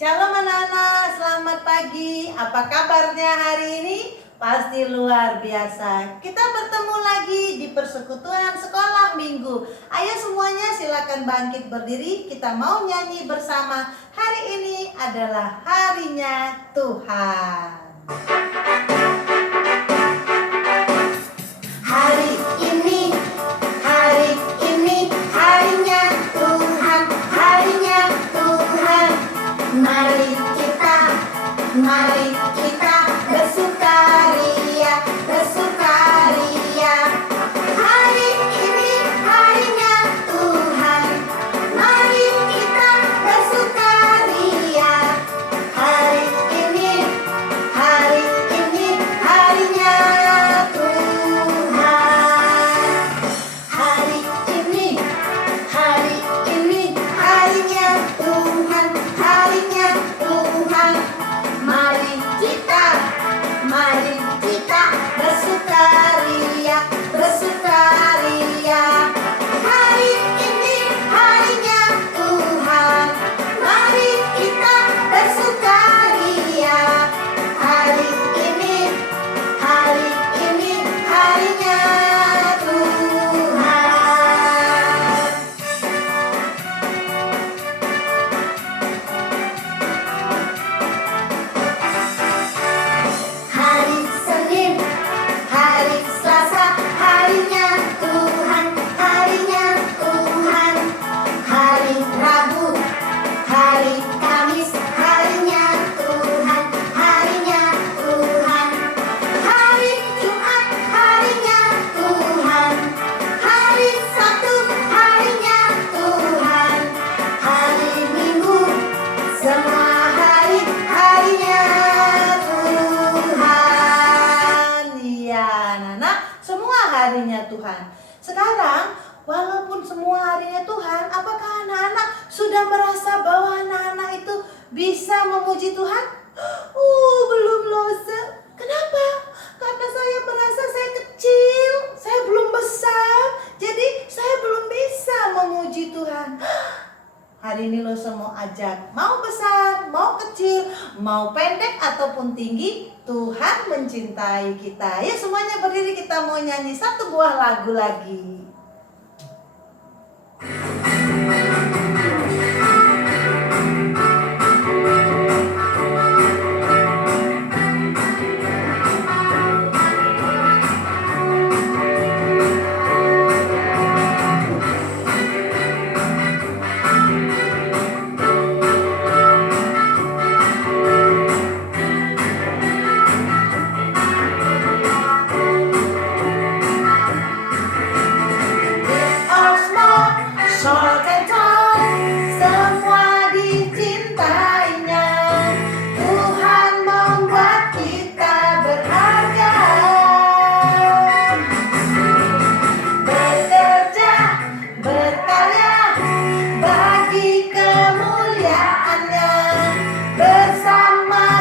Shalom anak-anak, selamat pagi. Apa kabarnya hari ini? Pasti luar biasa. Kita bertemu lagi di persekutuan sekolah minggu. Ayo semuanya silakan bangkit berdiri. Kita mau nyanyi bersama. Hari ini adalah harinya Tuhan. Hari ini harinya Tuhan, harinya Tuhan. Mari kita bersukaria, bersukaria. Hari ini harinya Tuhan. Mari kita bersukaria. Hari ini harinya Tuhan. Hari ini harinya Tuhan, harinya Tuhan. Mari kita bersukaria, bersukaria. Hari ini harinya Tuhan. Mari kita bersukaria. Hari ini harinya Tuhan. Hari Senin, hari Selasa, harinya Tuhan, harinya Tuhan. Hari Rabu, hari Kamis, harinya Tuhan, harinya Tuhan. Hari Jumat, harinya Tuhan. Hari Sabtu, harinya Tuhan. Hari Minggu, semua harinya Tuhan. Iya, anak-anak, semua harinya Tuhan. Sekarang, walaupun semua harinya Tuhan, apakah anak-anak sudah merasa bahwa anak-anak itu bisa memuji Tuhan? Belum loh. Kenapa? Karena saya merasa saya kecil, saya belum besar, jadi saya belum bisa memuji Tuhan. Hari ini lo semua ajak, mau besar, mau kecil, mau pendek ataupun tinggi, Tuhan mencintai kita. Ya semuanya berdiri, kita mau nyanyi satu buah lagu lagi. Bersama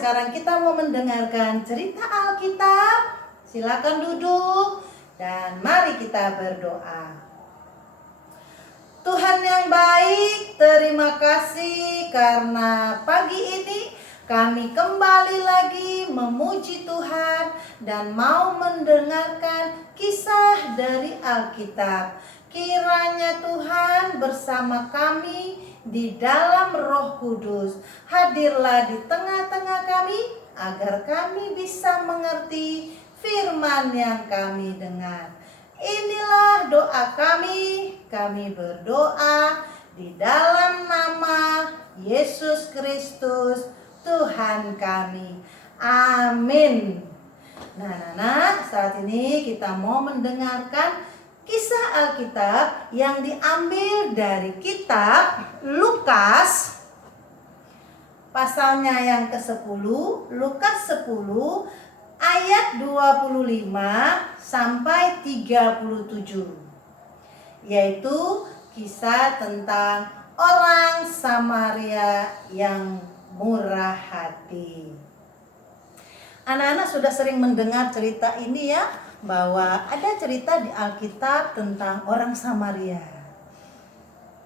sekarang kita mau mendengarkan cerita Alkitab. Silakan duduk dan mari kita berdoa. Tuhan yang baik, terima kasih karena pagi ini kami kembali lagi memuji Tuhan dan mau mendengarkan kisah dari Alkitab. Kiranya Tuhan bersama kami di dalam Roh Kudus. Hadirlah di tengah-tengah kami agar kami bisa mengerti firman yang kami dengar. Inilah doa kami berdoa di dalam nama Yesus Kristus Tuhan kami. Amin. Nah, saat ini kita mau mendengarkan kisah Alkitab yang diambil dari kitab Lukas pasalnya yang ke-10, Lukas 10 ayat 25 sampai 37. Yaitu kisah tentang orang Samaria yang murah hati. Anak-anak sudah sering mendengar cerita ini ya, bahwa ada cerita di Alkitab tentang orang Samaria.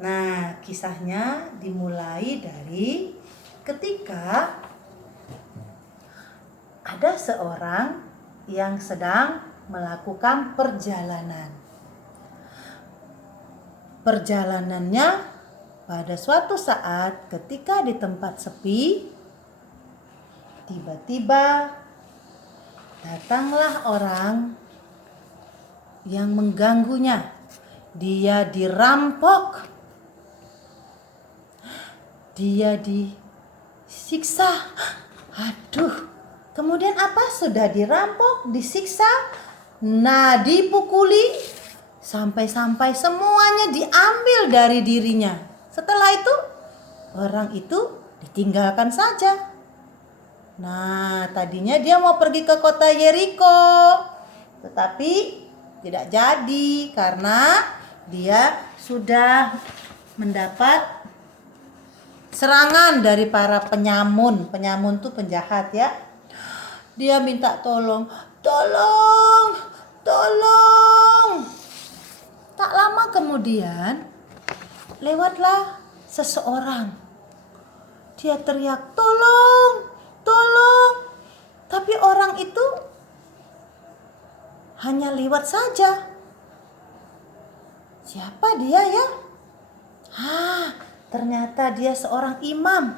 Nah, kisahnya dimulai dari ketika ada seorang yang sedang melakukan perjalanan. Perjalanannya pada suatu saat ketika di tempat sepi, tiba-tiba datanglah orang yang mengganggunya. Dia dirampok, dia disiksa. Aduh, kemudian apa? Sudah dirampok, disiksa, nah dipukuli, sampai-sampai semuanya diambil dari dirinya. Setelah itu, orang itu ditinggalkan saja. Nah, tadinya dia mau pergi ke kota Yeriko, tetapi tidak jadi karena dia sudah mendapat serangan dari para penyamun. Penyamun itu penjahat ya. Dia minta tolong. Tak lama kemudian lewatlah seseorang. Dia teriak, tolong. Tapi orang itu hanya lewat saja. Siapa dia ya? Ternyata dia seorang imam.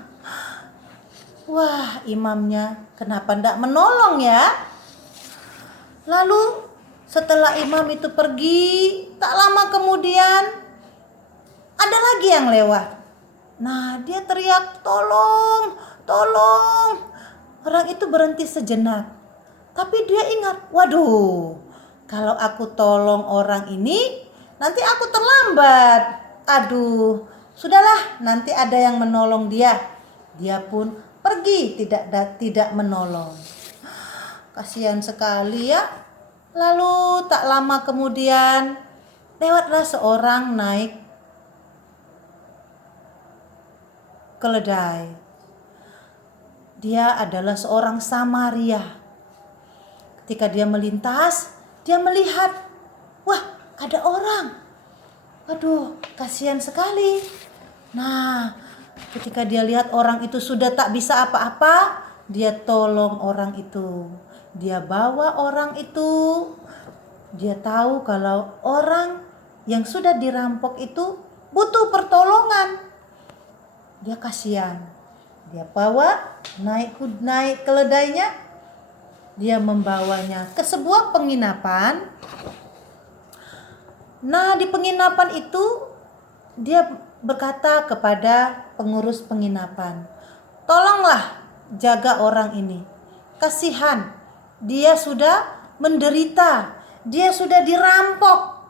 Wah, imamnya kenapa tidak menolong ya? Lalu setelah imam itu pergi, tak lama kemudian ada lagi yang lewat. Nah, dia teriak, tolong. Orang itu berhenti sejenak. Tapi dia ingat, waduh, kalau aku tolong orang ini, nanti aku terlambat. Aduh, sudahlah, nanti ada yang menolong dia. Dia pun pergi, tidak menolong. Kasihan sekali ya. Lalu tak lama kemudian lewatlah seorang naik keledai. Dia adalah seorang Samaria. Ketika dia melintas, dia melihat, wah, ada orang. Aduh, kasihan sekali. Nah, ketika dia lihat orang itu sudah tak bisa apa-apa, dia tolong orang itu. Dia bawa orang itu. Dia tahu kalau orang yang sudah dirampok itu butuh pertolongan. Dia kasihan. Dia bawa naik keledainya. Dia membawanya ke sebuah penginapan. Nah, di penginapan itu dia berkata kepada pengurus penginapan, tolonglah jaga orang ini. Kasihan, dia sudah menderita, dia sudah dirampok.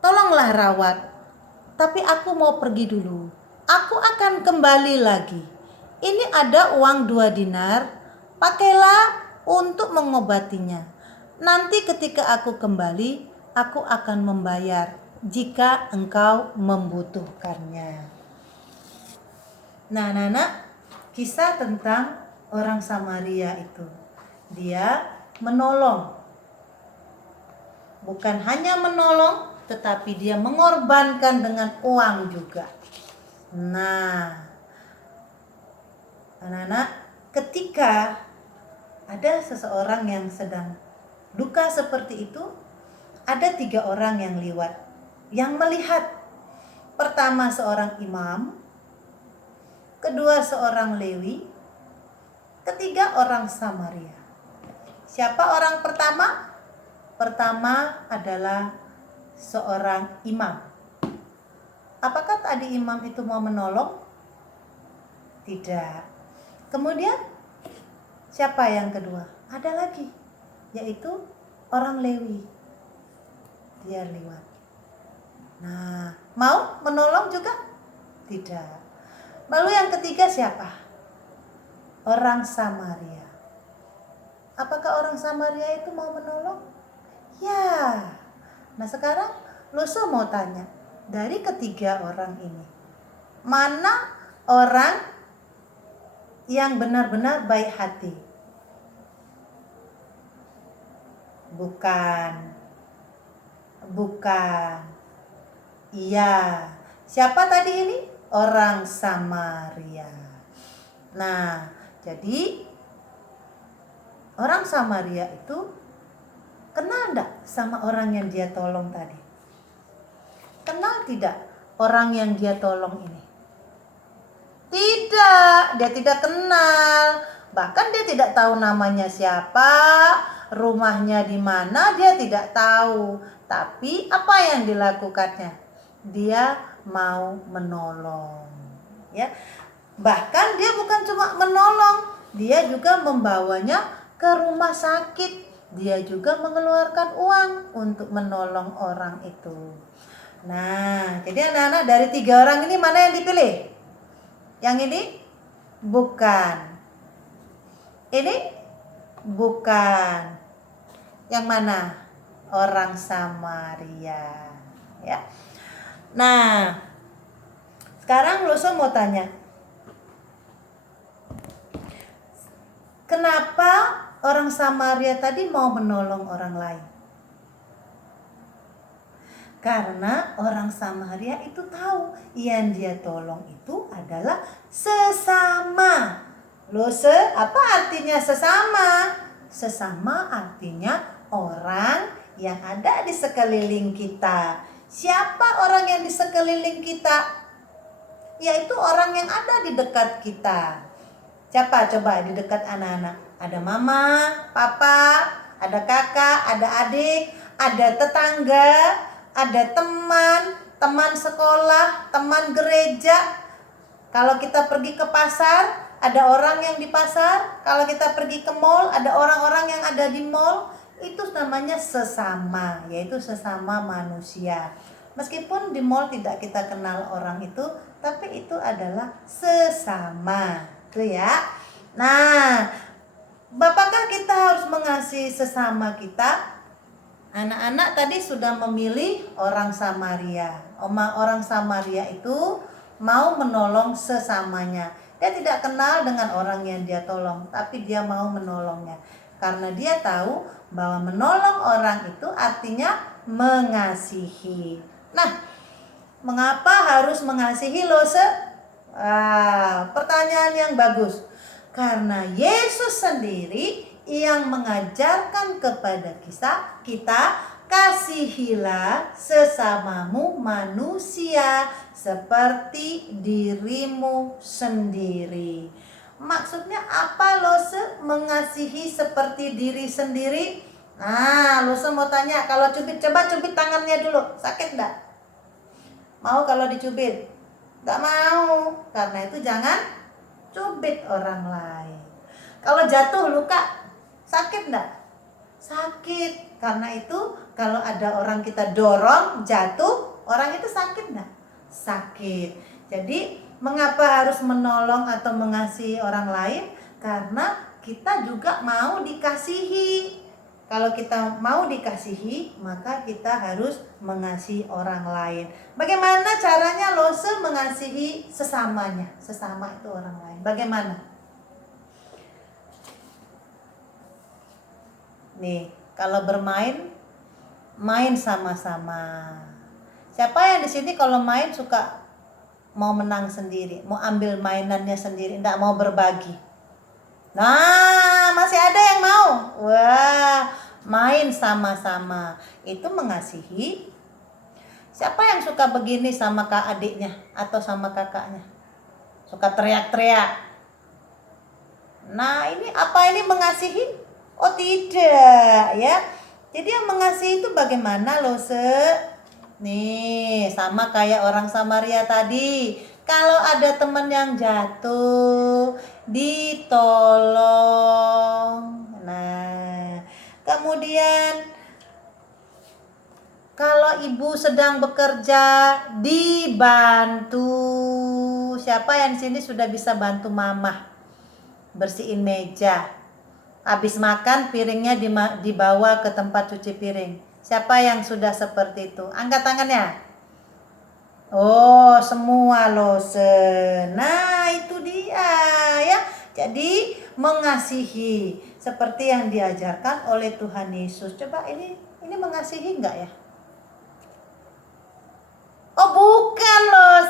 Tolonglah rawat. Tapi aku mau pergi dulu. Aku akan kembali lagi. Ini ada uang 2 dinar, pakailah untuk mengobatinya. Nanti ketika aku kembali, aku akan membayar jika engkau membutuhkannya. Nah, kisah tentang orang Samaria itu? Dia menolong. Bukan hanya menolong, tetapi dia mengorbankan dengan uang juga. Nah, anak-anak, ketika ada seseorang yang sedang duka seperti itu, ada 3 orang yang liwat, yang melihat. Pertama seorang imam, kedua seorang Lewi, ketiga orang Samaria. Siapa orang pertama? Pertama adalah seorang imam. Apakah tadi imam itu mau menolong? Tidak. Kemudian siapa yang kedua? Ada lagi, yaitu orang Lewi. Dia lewat. Nah, mau menolong juga? Tidak. Lalu yang ketiga siapa? Orang Samaria. Apakah orang Samaria itu mau menolong? Ya. Nah sekarang Luso mau tanya, dari ketiga orang ini, mana orang yang benar-benar baik hati? Bukan. Iya. Siapa tadi ini? Orang Samaria. Nah, jadi orang Samaria itu kenal enggak sama orang yang dia tolong tadi? Kenal tidak orang yang dia tolong ini? Tidak, dia tidak kenal. Bahkan dia tidak tahu namanya siapa, rumahnya di mana, dia tidak tahu. Tapi apa yang dilakukannya? Dia mau menolong. Ya. Bahkan dia bukan cuma menolong, dia juga membawanya ke rumah sakit. Dia juga mengeluarkan uang untuk menolong orang itu. Nah, jadi anak-anak, dari 3 orang ini mana yang dipilih? Yang ini? Bukan. Ini? Bukan. Yang mana? Orang Samaria. Ya. Nah, sekarang Luso mau tanya, kenapa orang Samaria tadi mau menolong orang lain? Karena orang Samaria itu tahu yang dia tolong itu adalah sesama. Luso, apa artinya sesama? Sesama artinya orang yang ada di sekeliling kita. Siapa orang yang di sekeliling kita? Yaitu orang yang ada di dekat kita. Siapa coba di dekat anak-anak? Ada mama, papa, ada kakak, ada adik, ada tetangga, ada teman sekolah, teman gereja. Kalau kita pergi ke pasar, ada orang yang di pasar. Kalau kita pergi ke mall, ada orang-orang yang ada di mall. Itu namanya sesama, yaitu sesama manusia. Meskipun di mall tidak kita kenal orang itu, tapi itu adalah sesama. Itu ya. Nah, apakah kita harus mengasihi sesama kita? Anak-anak tadi sudah memilih orang Samaria. Orang Samaria itu mau menolong sesamanya. Dia tidak kenal dengan orang yang dia tolong, tapi dia mau menolongnya. Karena dia tahu bahwa menolong orang itu artinya mengasihi. Nah, mengapa harus mengasihi, Lose? Pertanyaan yang bagus. Karena Yesus sendiri yang mengajarkan kepada kita, kasihilah sesamamu manusia seperti dirimu sendiri. Maksudnya apa, Lose, mengasihi seperti diri sendiri? Lose mau tanya, kalau cubit, coba cubit tangannya dulu, sakit enggak? Mau kalau dicubit? Enggak mau, karena itu jangan cubit orang lain. Kalau jatuh luka, sakit enggak? Sakit. Karena itu kalau ada orang kita dorong jatuh, orang itu sakit enggak? Sakit. Jadi mengapa harus menolong atau mengasihi orang lain? Karena kita juga mau dikasihi. Kalau kita mau dikasihi, maka kita harus mengasihi orang lain. Bagaimana caranya Lose mengasihi sesamanya? Sesama itu orang lain. Bagaimana? Nih, kalau bermain, main sama-sama. Siapa yang di sini kalau main suka mau menang sendiri, mau ambil mainannya sendiri, enggak mau berbagi? Nah, masih ada yang mau. Wah, main sama-sama. Itu mengasihi. Siapa yang suka begini sama kak adiknya atau sama kakaknya? Suka teriak-teriak. Nah, ini apa ini mengasihi? Oh, tidak ya. Jadi yang mengasihi itu bagaimana loh, Nih, sama kayak orang Samaria tadi. Kalau ada teman yang jatuh, ditolong. Nah, kemudian kalau ibu sedang bekerja, dibantu. Siapa yang di sini sudah bisa bantu mama bersihin meja? Habis makan piringnya dibawa ke tempat cuci piring. Siapa yang sudah seperti itu? Angkat tangannya. Oh, semua loh. Nah, itu dia ya. Jadi mengasihi seperti yang diajarkan oleh Tuhan Yesus. Coba ini mengasihi enggak ya? Oh, bukan loh,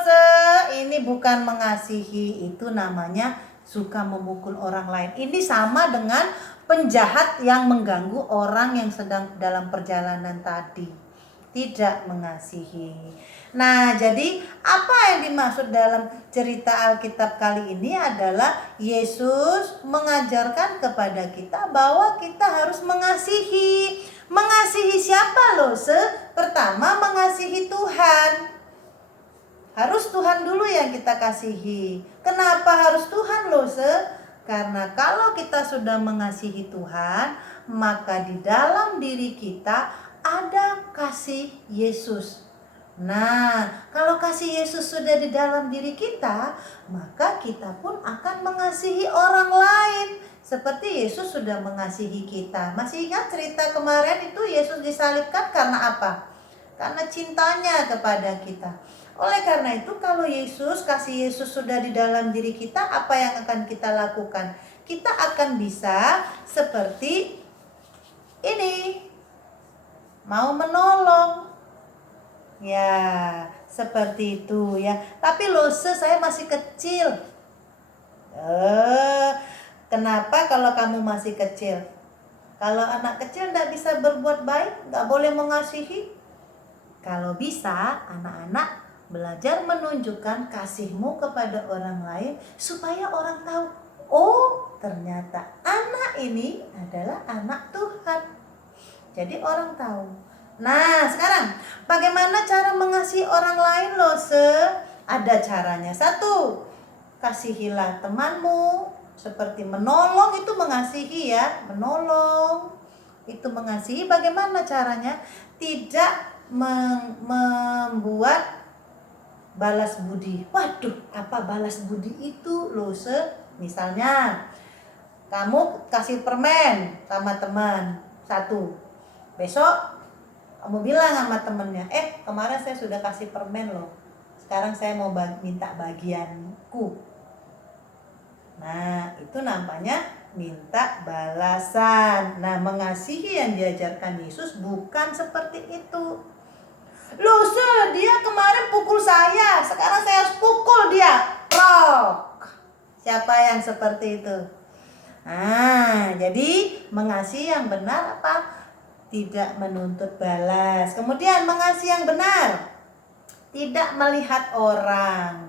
ini bukan mengasihi, itu namanya suka memukul orang lain. Ini sama dengan penjahat yang mengganggu orang yang sedang dalam perjalanan tadi. Tidak mengasihi. Nah, jadi apa yang dimaksud dalam cerita Alkitab kali ini adalah Yesus mengajarkan kepada kita bahwa kita harus mengasihi. Mengasihi siapa loh, Pertama mengasihi Tuhan. Harus Tuhan dulu yang kita kasihi. Kenapa harus Tuhan loh, Karena kalau kita sudah mengasihi Tuhan, maka di dalam diri kita ada kasih Yesus. Nah, kalau kasih Yesus sudah di dalam diri kita, maka kita pun akan mengasihi orang lain. Seperti Yesus sudah mengasihi kita. Masih ingat cerita kemarin itu Yesus disalibkan karena apa? Karena cintanya kepada kita. Oleh karena itu, kalau kasih Yesus sudah di dalam diri kita, apa yang akan kita lakukan? Kita akan bisa seperti ini, mau menolong. Ya, seperti itu ya. Tapi loh, saya masih kecil. Kenapa kalau kamu masih kecil? Kalau anak kecil tidak bisa berbuat baik, tidak boleh mengasihi. Kalau bisa, anak-anak belajar menunjukkan kasihmu kepada orang lain supaya orang tahu, oh ternyata anak ini adalah anak Tuhan. Jadi orang tahu. Nah, sekarang bagaimana cara mengasihi orang lain loh, Ada caranya. 1, kasihilah temanmu. Seperti menolong itu mengasihi ya. Menolong itu mengasihi. Bagaimana caranya? Tidak membuat balas budi. Waduh, apa balas budi itu loh, Misalnya kamu kasih permen sama teman 1. Besok kamu bilang sama temennya, kemarin saya sudah kasih permen loh, sekarang saya mau minta bagianku. Nah, itu namanya minta balasan. Nah, mengasihi yang diajarkan Yesus bukan seperti itu. Loh, dia kemarin pukul saya, sekarang saya harus pukul dia. Prok. Siapa yang seperti itu? Nah, jadi mengasihi yang benar apa? Tidak menuntut balas. Kemudian mengasihi yang benar, tidak melihat orang.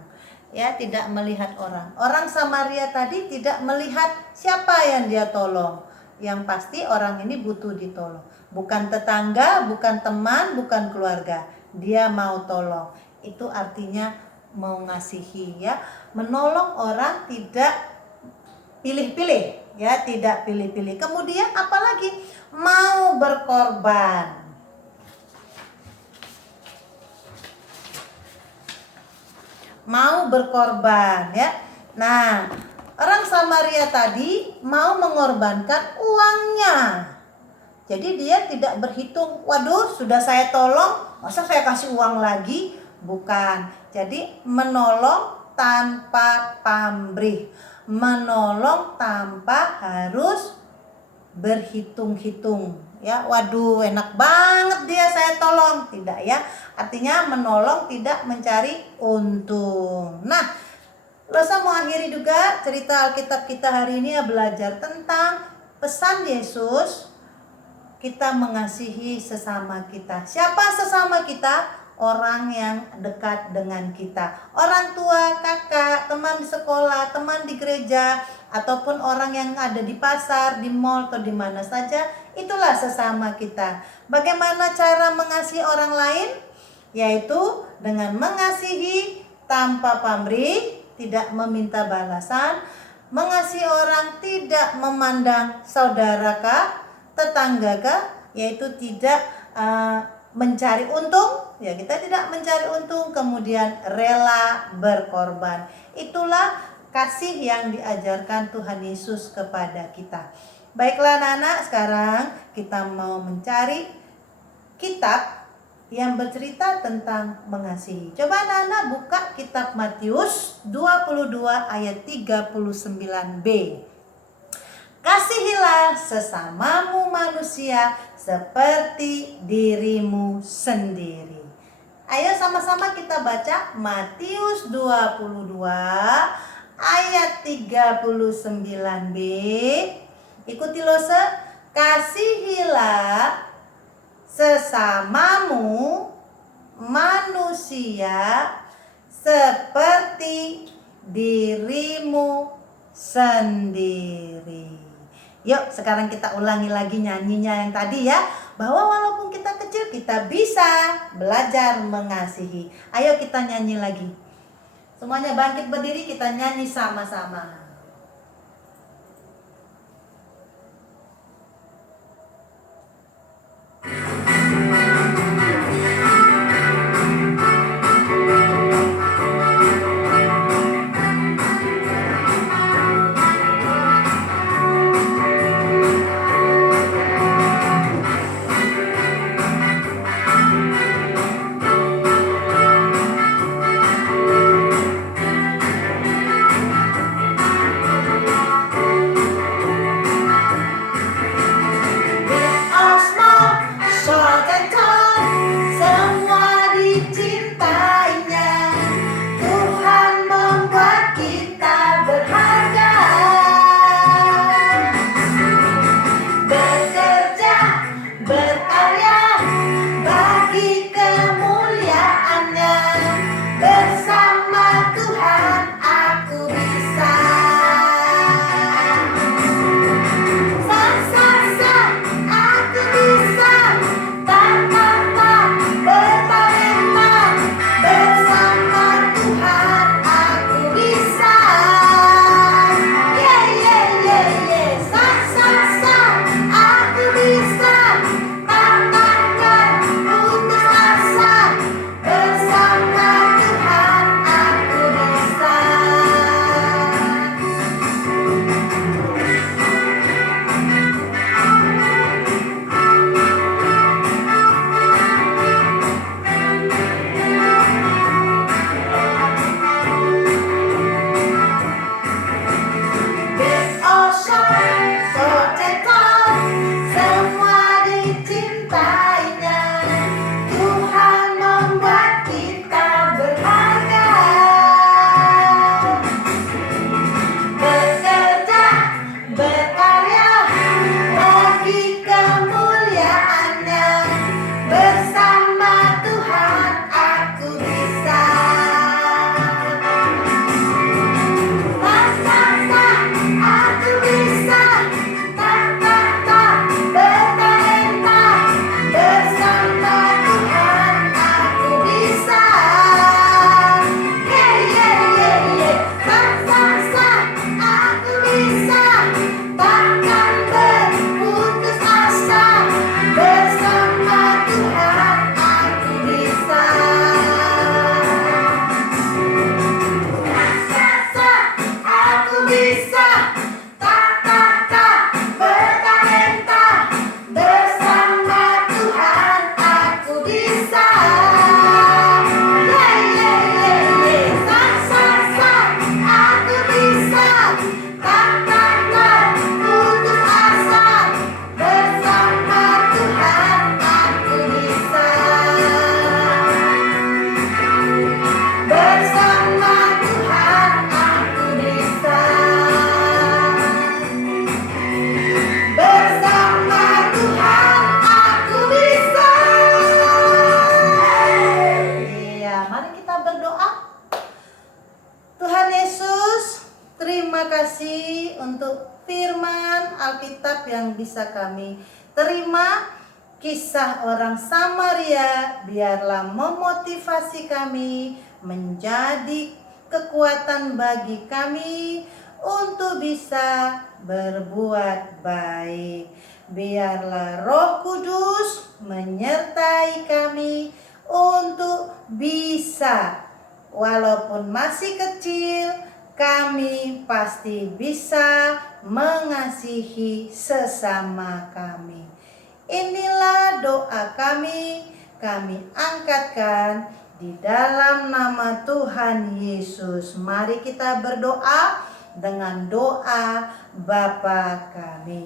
Ya, tidak melihat orang. Orang Samaria tadi tidak melihat siapa yang dia tolong. Yang pasti orang ini butuh ditolong. Bukan tetangga, bukan teman, bukan keluarga. Dia mau tolong. Itu artinya mengasihi ya. Menolong orang tidak pilih-pilih ya, tidak pilih-pilih. Kemudian apalagi? Mau berkorban. Mau berkorban ya. Nah, orang Samaria tadi mau mengorbankan uangnya. Jadi dia tidak berhitung, waduh sudah saya tolong, masa saya kasih uang lagi? Bukan. Jadi menolong tanpa pamrih. Menolong tanpa harus berhitung-hitung ya. Waduh, enak banget dia saya tolong. Tidak ya. Artinya menolong, tidak mencari untung. Nah, Losa mau akhiri juga cerita Alkitab kita hari ini ya, belajar tentang pesan Yesus kita mengasihi sesama kita. Siapa sesama kita? Orang yang dekat dengan kita. Orang tua, kakak, teman di sekolah, teman di gereja, ataupun orang yang ada di pasar, di mall, atau di mana saja. Itulah sesama kita. Bagaimana cara mengasihi orang lain? Yaitu dengan mengasihi tanpa pamrih, tidak meminta balasan, mengasihi orang tidak memandang saudarakah, tetanggakah, yaitu tidak mencari untung, ya kita tidak mencari untung, kemudian rela berkorban. Itulah kasih yang diajarkan Tuhan Yesus kepada kita. Baiklah anak-anak, sekarang kita mau mencari kitab yang bercerita tentang mengasihi. Coba anak-anak buka kitab Matius 22 ayat 39b. Kasihilah sesamamu manusia seperti dirimu sendiri. Ayo sama-sama kita baca Matius 22 ayat 39b. Ikuti Lose. Kasihilah sesamamu manusia seperti dirimu sendiri. Yuk sekarang kita ulangi lagi nyanyinya yang tadi ya. Bahwa walaupun kita kecil kita bisa belajar mengasihi. Ayo kita nyanyi lagi. Semuanya bangkit berdiri, kita nyanyi sama-sama. firman Alkitab yang bisa kami terima. Kisah orang Samaria biarlah memotivasi kami, menjadi kekuatan bagi kami untuk bisa berbuat baik. Biarlah Roh Kudus menyertai kami untuk bisa, walaupun masih kecil, kami pasti bisa mengasihi sesama kami. Inilah doa kami angkatkan di dalam nama Tuhan Yesus. Mari kita berdoa dengan doa Bapa kami.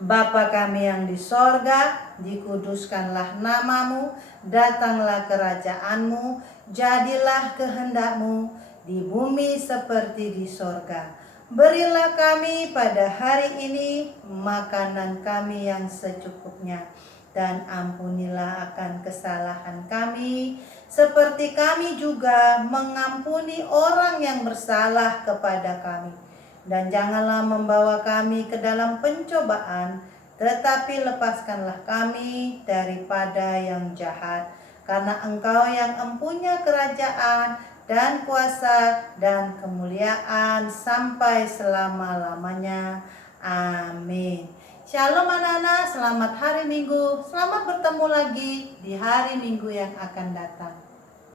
Bapa kami yang di sorga, dikuduskanlah namamu, datanglah kerajaanmu, jadilah kehendakmu di bumi seperti di sorga. Berilah kami pada hari ini makanan kami yang secukupnya, dan ampunilah akan kesalahan kami, seperti kami juga mengampuni orang yang bersalah kepada kami. Dan janganlah membawa kami ke dalam pencobaan, tetapi lepaskanlah kami daripada yang jahat. Karena Engkau yang empunya kerajaan dan kuasa dan kemuliaan sampai selama-lamanya. Amin. Shalom anak-anak, selamat hari Minggu. Selamat bertemu lagi di hari Minggu yang akan datang.